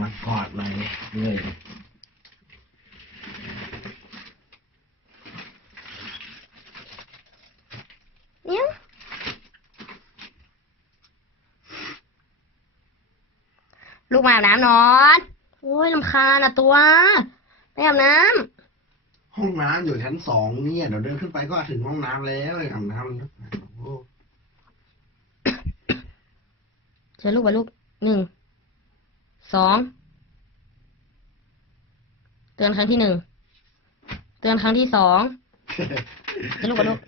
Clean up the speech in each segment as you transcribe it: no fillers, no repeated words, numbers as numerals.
มากอดเลยเลยเนี่ยลูกมาอาบน้ำนอนโอ้ยรำคาญอ่ะตัวไปอาบน้ห้องน้ำอยู่ชั้นสองเนี่ยเดี๋ยวเดินขึ้นไปก็ถึงห้องน้ำแล้วอาบน้ำโอ้ ำเชิญลูกไปลูก1 2เตือนครั้งที่1เตือนครั้งที่2จะลูกกับลูก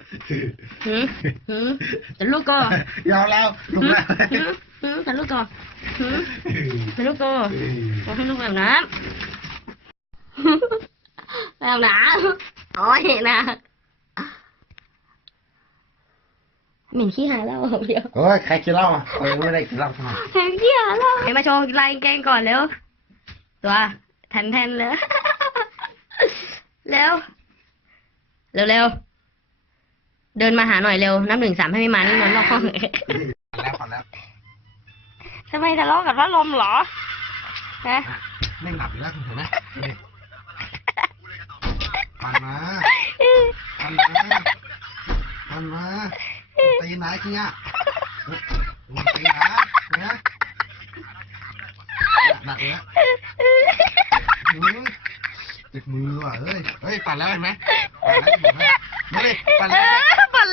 จะลูกก็ ยาวแล้วลุกแล้ว จะลูกก็จะลูกก็ขอให้ลูกแบบน้ำแบบน้ำโอ้ยนะเหม็นขี้หาแล้วเดียว โอ้ยใครกินเหล้าอ่ะไม่ได้กินเหล้าทำไม เหม็นขี้หาแล้วมาโชว์ลายแกงก่อนเร็วตัวแทนเลยเร็วเร็วเดินมาหาหน่อยเร็วนับ1 3ให้ไม่มานี่นอนนอกห้อง แล้ว ทำไมทะเลาะกับพัดลมเหรอฮะ ไม่หลับอยู่แล้วเห็นไหมปันมาตีไหนจริงอ่ะตีไหนเนี่ยหนักเลยติดมือว่ะเฮ้ยปั่นแล้วเห็นไหมปั่น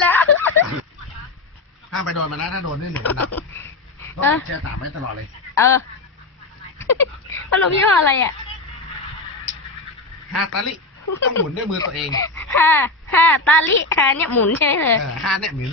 แล้วห้ามไปโดนมันนะถ้าโดนนี่หนูนะต้องเชื่อตามไว้ตลอดเลยพัดลมยี่ห้ออะไรอ่ะ5 ตาลิต้องหมุนด้วยมือตัวเอง5 ตาลิ5เนี่ยหมุนใช่ไหมเลย5เนี่ยหมุน